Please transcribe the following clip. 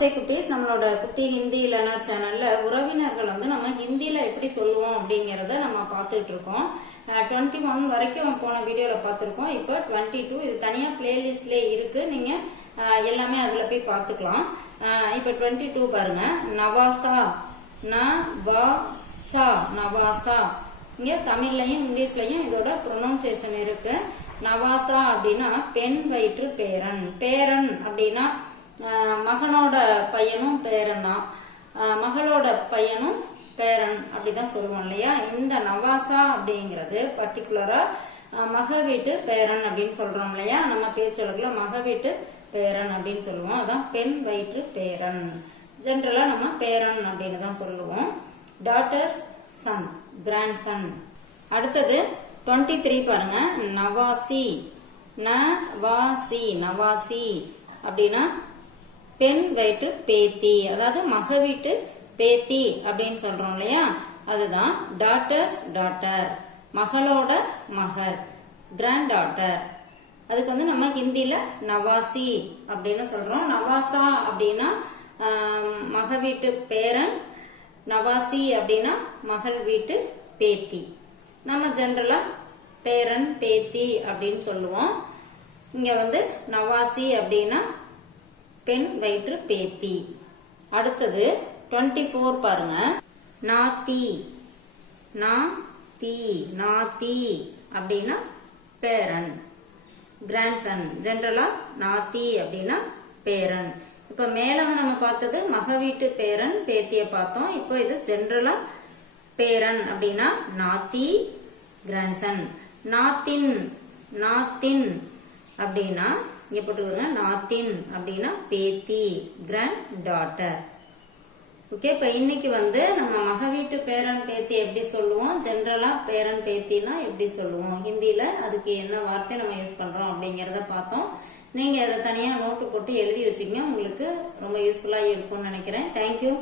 நமஸ்தே குட்டீஸ் நம்மளோட குட்டி ஹிந்தி லேர்னர் சேனல்ல உறவினர்கள் வந்து நம்ம ஹிந்தியில எப்படி சொல்லுவோம் அப்படிங்கறத நம்ம பார்த்துட்டு இருக்கோம். டுவெண்ட்டி ஒன் வரைக்கும் போன வீடியோல பார்த்துருக்கோம். இப்போ டுவெண்ட்டி டூ இது தனியா பிளேலிஸ்ட்லேயே இருக்கு. நீங்க எல்லாமே அதுல போய் பார்த்துக்கலாம். இப்போ டுவெண்ட்டி டூ பாருங்க. நவாசா ந வா சா நவாசா. இங்க தமிழ்லையும் இங்கிலீஷ்லயும் இதோட ப்ரொனவுன்சியேஷன் இருக்கு. நவாசா அப்படின்னா பெண் வயிற்று பேரன். பேரன் அப்படின்னா மகனோட பையனும் பேரன் தான் மகளோட பையனும் பேரன் அப்படிதான் சொல்லுவோம் இல்லையா? இந்த நவாசா அப்படிங்கிறது பர்டிகுலரா மக வீட்டு பேரன் அப்படின்னு சொல்றோம் இல்லையா? நம்ம பேச்சொழுக்குல மக வீட்டு பேரன் அப்படின்னு சொல்லுவோம். அதான் பெண் வயிற்று பேரன். ஜென்ரலா நம்ம பேரன் அப்படின்னு தான் சொல்லுவோம். டாட்டர்ஸ் சன் கிராண்ட் சன் அடுத்தது டுவெண்ட்டி த்ரீ பாருங்க. நவாசி. நவாசி நவாசி அப்படின்னா பெண் வயிற்று பேத்தி. அதாவது மக வீட்டு பேத்தி அப்படின்னு சொல்றோம் இல்லையா? அதுதான் டாட்டர்ஸ் டாட்டர் மகளோட மகள். கிராண்ட் டாட்டர் அதுக்கு வந்து நம்ம ஹிந்தியில நவாசி அப்படின்னு சொல்றோம். நவாசா அப்படின்னா மக வீட்டு பேரன் நவாசி அப்படின்னா மகள் வீட்டு பேத்தி. நம்ம ஜென்ரலா பேரன் பேத்தி அப்படின்னு சொல்லுவோம். இங்க வந்து நவாசி அப்படின்னா பெண் வயிற்று பேத்தி அடுத்தது டுவெண்ட்டி ஃபோர் பாருங்க நாத்தி நா தீ. நாத்தி அப்படின்னா பேரன். கிராண்ட்சன் ஜென்ரலா நாத்தி அப்படின்னா பேரன். இப்ப மேல வந்து நம்ம பார்த்தது மக வீட்டு பேரன் பேத்திய பார்த்தோம். இப்போ இது ஜென்ரலா பேரன் அப்படின்னா நாத்தி கிராண்ட்சன் நாத்தின் நாத்தின் அப்படின்னா இங்கே போட்டுக்கோங்க. நாத்தின் அப்படின்னா பேத்தி கிராண்ட் டாட்டர் ஓகே இப்போ இன்னைக்கு வந்து நம்ம மக வீட்டு பேரன் பேத்தி எப்படி சொல்லுவோம்? ஜென்ரலாக பேரன் பேத்தினா எப்படி சொல்லுவோம்? ஹிந்தியில் அதுக்கு என்ன வார்த்தை நம்ம யூஸ் பண்ணுறோம் அப்படிங்கிறத பார்த்தோம். நீங்கள் அதை தனியாக நோட்டு போட்டு எழுதி வச்சுக்கோங்க. உங்களுக்கு ரொம்ப யூஸ்ஃபுல்லாக இருக்கும்னு நினைக்கிறேன். தேங்க்யூ